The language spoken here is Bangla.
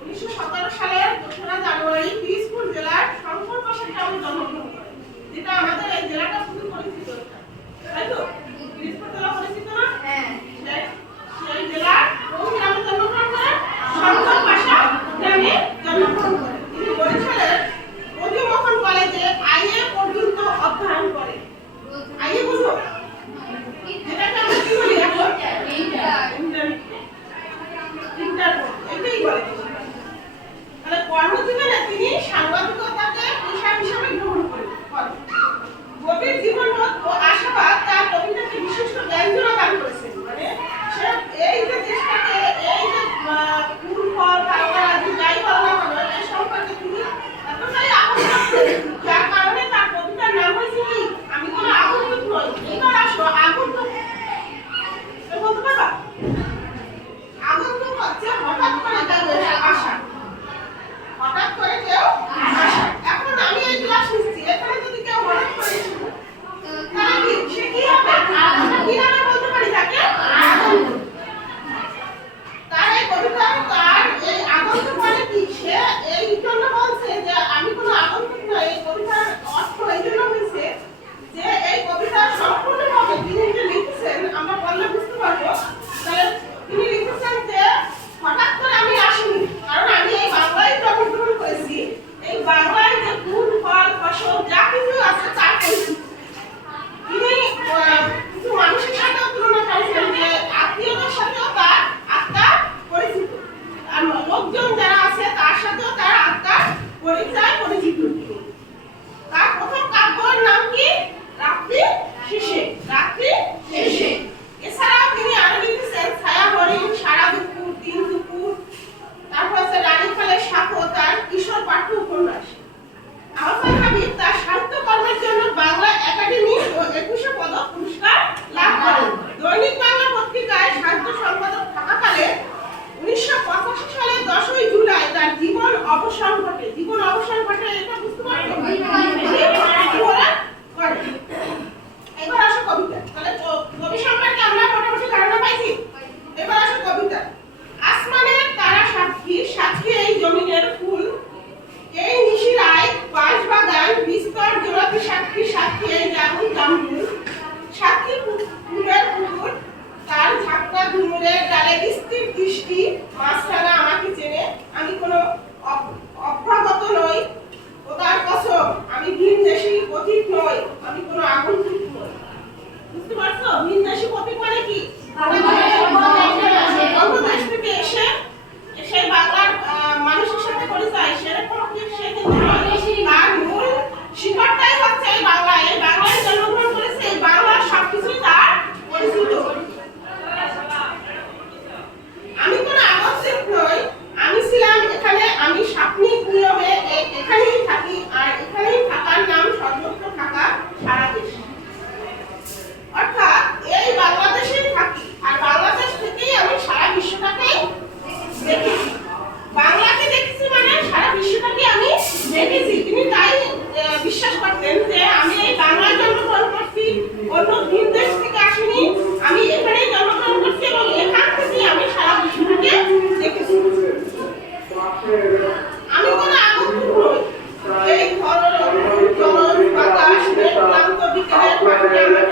উনিশশো সতেরো সালের দোসরা জানুয়ারি দিসপুর জেলার শঙ্কর প্রসাদ গ্রামে জন্মগ্রহণ। Thank you.